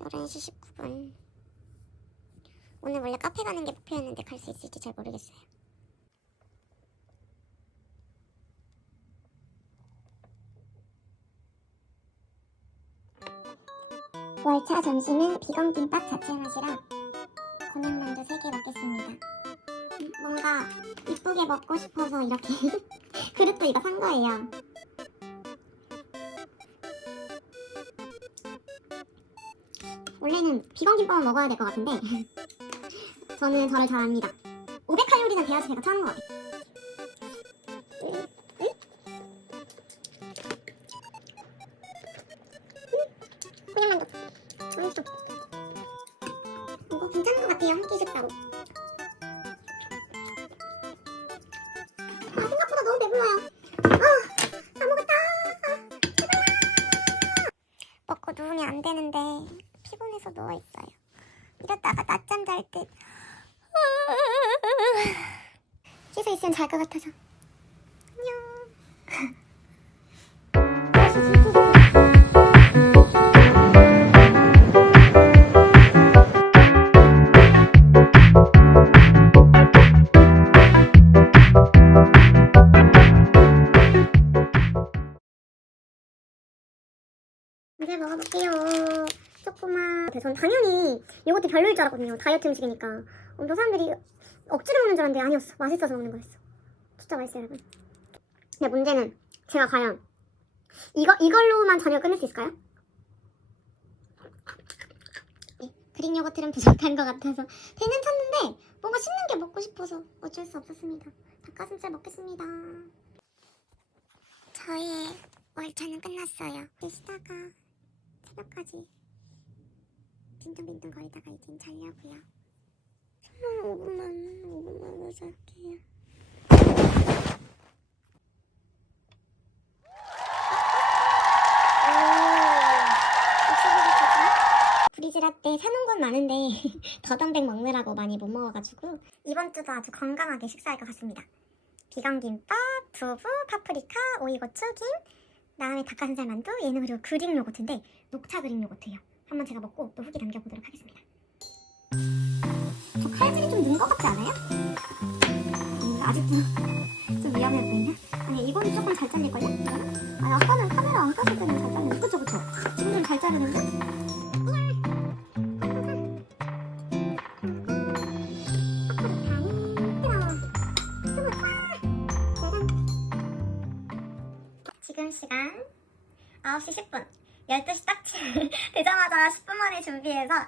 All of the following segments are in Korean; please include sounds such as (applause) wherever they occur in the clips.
11시 19분. 오늘 원래 카페 가는 게 목표였는데 갈 수 있을지 잘 모르겠어요. 월차 점심은 비건 김밥 자체 맛이라 곤약만두 3개 먹겠습니다. 음, 뭔가 이쁘게 먹고 싶어서 이렇게 (laughs) 그릇도 이거 산 거예요. 원래는 비건 김밥을 먹어야 될 것 같은데 (laughs) 저는 저를 잘 압니다. 500칼로리는 돼야지 배가 차는 것 같아요. 누워 있어요. 이러다가 낮잠 잘 듯. 씻어 있으면 잘 것 같아서. 안녕. (laughs) 이제 먹어볼게요. 조그만. 전 당연히 이것도 별로일 줄 알았거든요. 다이어트 음식이니까. 엄청 사람들이 억지로 먹는 줄 알았는데 아니었어. 맛있어서 먹는 거였어. 진짜 맛있어요, 여러분. 근데 문제는 제가 과연 이거 이걸로만 저녁 끝낼 수 있을까요? 네, 그릭 요거트는 부족한 것 같아서 배는 찼는데 뭔가 씹는 게 먹고 싶어서 어쩔 수 없었습니다. 닭가슴살 먹겠습니다. 저의 월차는 끝났어요. 쉬다가 새벽까지 빈둥빈둥 거리다가 이젠 자려고요. 정말 5분만, 5분만 더 잘게요. 브리즈라떼 사놓은 건 많은데 (laughs) 더덤백 먹느라고 많이 못 먹어가지고 이번 주도 아주 건강하게 식사할 것 같습니다. 비건김밥, 두부, 파프리카, 오이고추, 김, 그다음에 닭가슴살 만두, 얘는 그리고 그릭 요거트인데 녹차 그릭 요거트예요. 한번 제가 먹고 또 후기 남겨보도록 하겠습니다. 저 칼질이 좀 는 것 같지 않아요? 음, 아직도 좀 위험해 보이나? 아니 이거는 조금 잘 잘릴걸요? 이거는?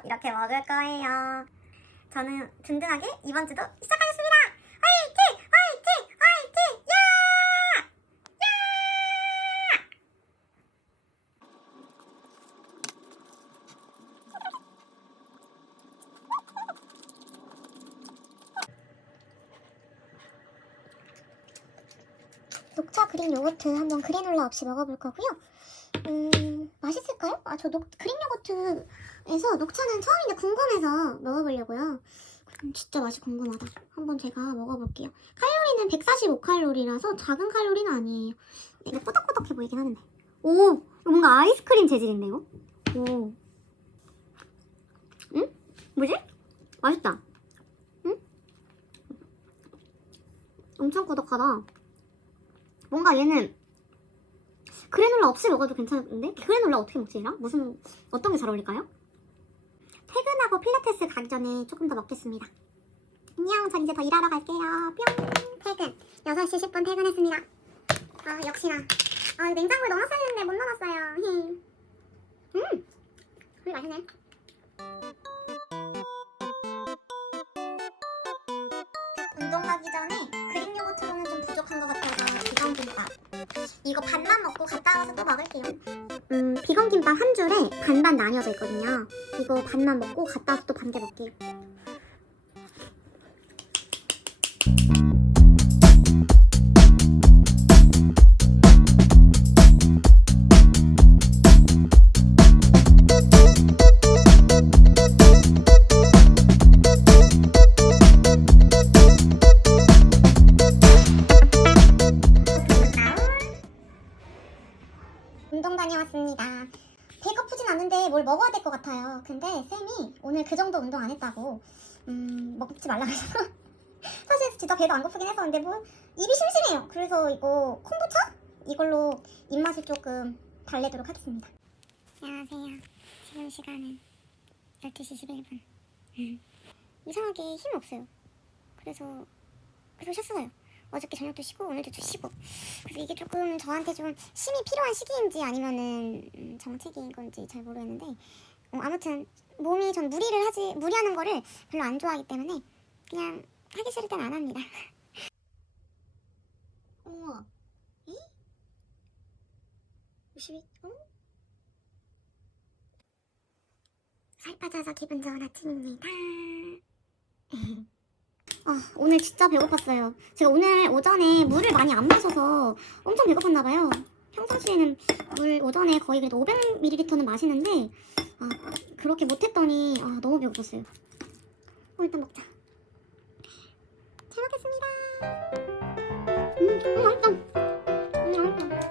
이렇게 먹을 거예요 저는 든든하게 이번 주도 시작하겠습니다 화이팅! 화이팅! 화이팅! 야! 야! 녹차 그릭 요거트 한번 그래놀라 없이 먹어볼 거고요. 음, 맛있을까요? 아, 저 녹, 그릭 요거트 에서 녹차는 처음인데 궁금해서 먹어보려고요. 음, 진짜 맛이 궁금하다. 한번 제가 먹어볼게요. 칼로리는 145칼로리라서 작은 칼로리는 아니에요. 이거 꾸덕꾸덕해 보이긴 하는데. 오! 뭔가 아이스크림 재질인데, 이거? 오. 응? 뭐지? 맛있다. 응? 엄청 꾸덕하다. 뭔가 얘는 그래놀라 없이 먹어도 괜찮은데? 그래놀라 어떻게 먹지 얘랑? 무슨 어떤 게 잘 어울릴까요? 퇴근하고 필라테스 가기 전에 조금 더 먹겠습니다. 안녕, 전 이제 더 일하러 갈게요. 뿅. 퇴근. 6시 10분 퇴근했습니다. 아, 역시나. 아, 냉장고에 넣어놨어야 했는데 못 넣어놨어요. 히. (laughs) 음, 되게 맛있네. 이거 반만 먹고 갔다 와서 또 먹을게요. 음, 비건 김밥 한 줄에 반반 나뉘어져 있거든요. 이거 반만 먹고 갔다 와서 또 반개 먹게요. 나왔습니다. 배가 푸진 않는데 뭘 먹어야 될 것 같아요. 근데 쌤이 오늘 그 정도 운동 안 했다고 음, 먹지 말라 그래서 사실 진짜 배도 안 고프긴 했었는데 뭐 입이 심심해요. 그래서 이거 콤부차? 이걸로 입맛을 조금 달래도록 하겠습니다. 안녕하세요. 지금 시간은 12시 11분. 음. 이상하게 힘이 없어요. 그래서 그래서 쉬었어요. 어저께 저녁도 쉬고 오늘도 좀 쉬고. 그래서 이게 조금 저한테 좀 쉼이 필요한 시기인지 아니면은 음, 정책인 건지 잘 모르겠는데 어, 아무튼 몸이 전 무리를 하지 무리하는 거를 별로 안 좋아하기 때문에 그냥 하기 싫을 땐 안 합니다. (laughs) 우와. 이? 52? 어? 살 빠져서 기분 좋은 아침입니다. 아, 오늘 진짜 배고팠어요. 제가 오늘 오전에 물을 많이 안 마셔서 엄청 배고팠나봐요. 평상시에는 물 오전에 거의 그래도 500ml는 마시는데, 아, 그렇게 못했더니, 아, 너무 배고팠어요. 어, 일단 먹자. 잘 먹겠습니다. 음, 음, 맛있다. 음, 맛있다.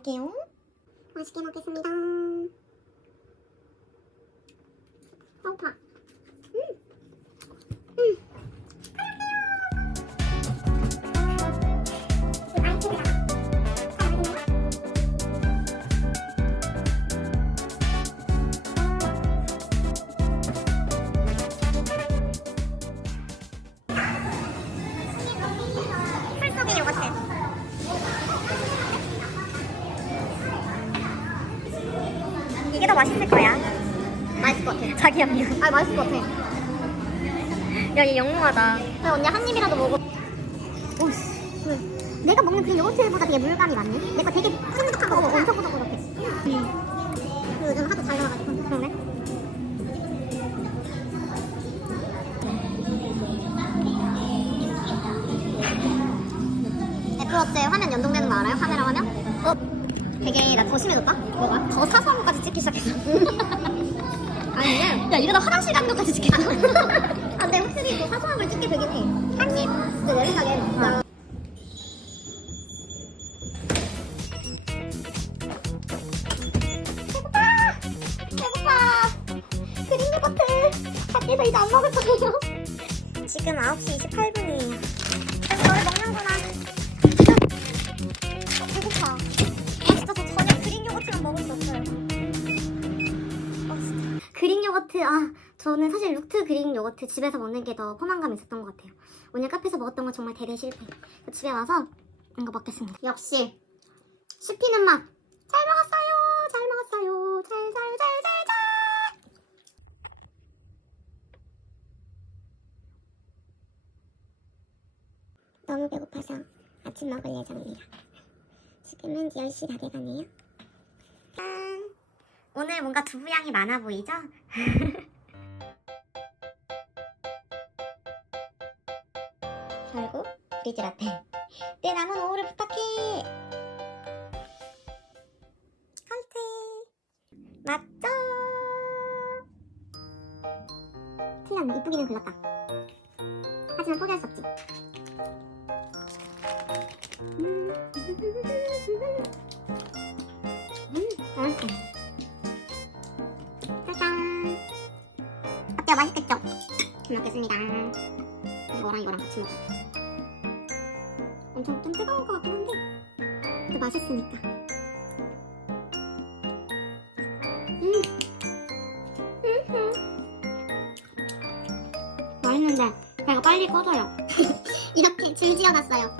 먹을게요. 맛있게 먹겠습니다. 자기 합류. 아 맛있을 것 같아. 야, 얘 영롱하다. 그래, 언니 한 입이라도 먹어. 오씨. 왜? 내가 먹는 그 요거트보다 되게 물감이 많네. 내가 되게 쫀득한 거 먹어. 엄청 꾸덕꾸덕해. 응. 그 요즘 하도 잘 나와가지고. 그러네. 애플워치에 화면 연동되는 거 알아요? 카메라 화면? 어? 되게 나 더 심해졌다? 뭐가? 더 사소한 것까지 찍기 시작했어. (laughs) 아니 야. 야 이러다 화장실 가는 것까지 찍겠어. 아, 근데 확실히 더 사소한 걸 찍게 되긴 해. 한 입? 근데 내 생각엔 나 배고파! 배고파! 그린 요거트! 밖에서 이제 안 먹을 거예요. (laughs) 지금 9시 28분이에요. 너를 먹는구나. 어, 배고파. 아, 진짜 저 저녁 그린 요거트만 먹을 수 없어요. 요거트, 아, 저는 사실 룩트 그린 요거트 집에서 먹는 게 더 포만감이 있었던 것 같아요. 오늘 카페에서 먹었던 건 정말 대대 실패. 집에 와서 이거 먹겠습니다. 역시, 씹히는 맛. 잘 먹었어요. 잘 먹었어요. 잘, 잘, 잘, 잘, 잘. 너무 배고파서 아침 먹을 예정입니다. 지금은 10시 다 돼가네요. 짠! 오늘 뭔가 두부 향이 많아 보이죠? (laughs) 결국 브리즈 라떼 내 남은 오후를 부탁해 칼퇴 맞죠? 틀렸네 이쁘기는 글렀다 하지만 포기할 수 없지 먹어요. 엄청 좀 뜨거운 것 같긴 한데, 근데 맛있으니까. 음. 맛있는데, 배가 빨리 꺼져요. (laughs) 이렇게 줄 지어놨어요.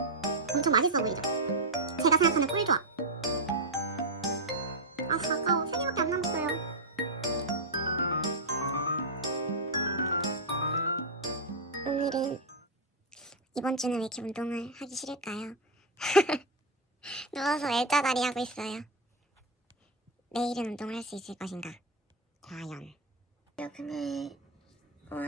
엄청 맛있어 보이죠? 제가 생각하는 꿀조합. 이번 주는 왜 이렇게 운동을 하기 싫을까요? (laughs) 누워서 일자다리 하고 있어요. 내일은 운동을 할 수 있을 것인가? 과연. 근데 와.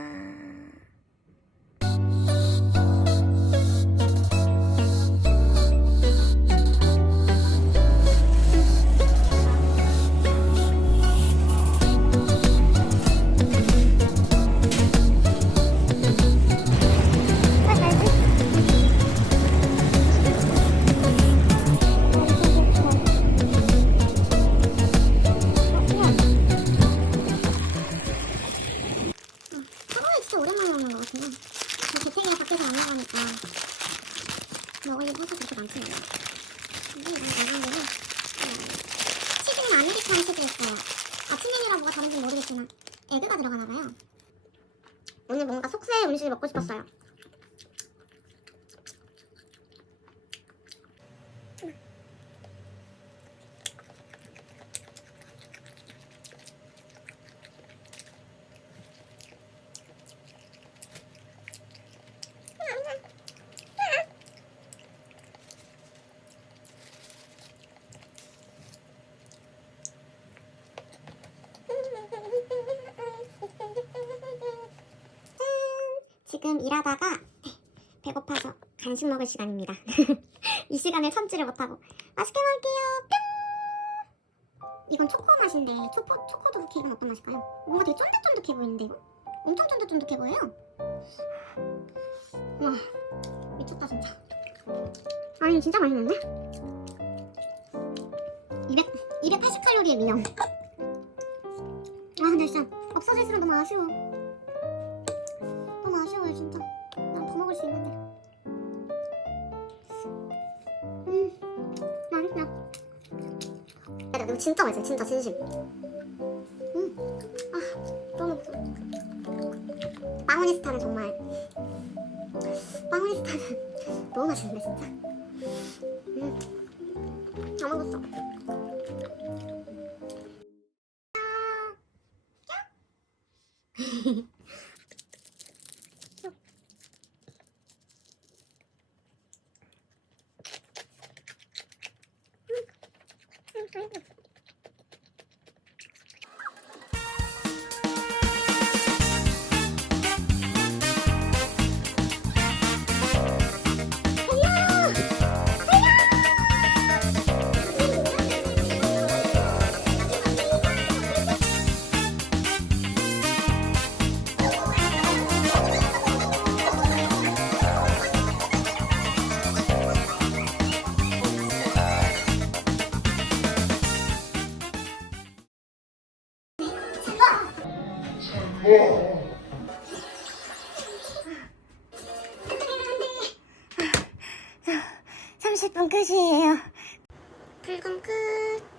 음식을 먹고 싶었어요. 지금 일하다가 배고파서 간식 먹을 시간입니다. (laughs) 이 시간을 참지를 못하고 맛있게 먹을게요. 이건 초코 맛인데 초코 초코도 케이크는 어떤 맛일까요? 뭔가 되게 쫀득쫀득해 보이는데 이거? 엄청 쫀득쫀득해 보여요. 와 미쳤다 진짜. 아니 진짜 맛있는데? 200 280 칼로리의 미영. 아 근데 진짜 없어질수록 너무 아쉬워. 맛있어요 진짜. 난 더 먹을 수 있는데. 음 맛있다. 야 이거 진짜 맛있어. 진짜 진심. 음아 너무 맛있어 빵우니스타는 정말. 빵우니스타는 (laughs) 너무 맛있는데 진짜. 음다 먹었어. Hehehe (laughs) 30분 끝이에요. 불금 끝.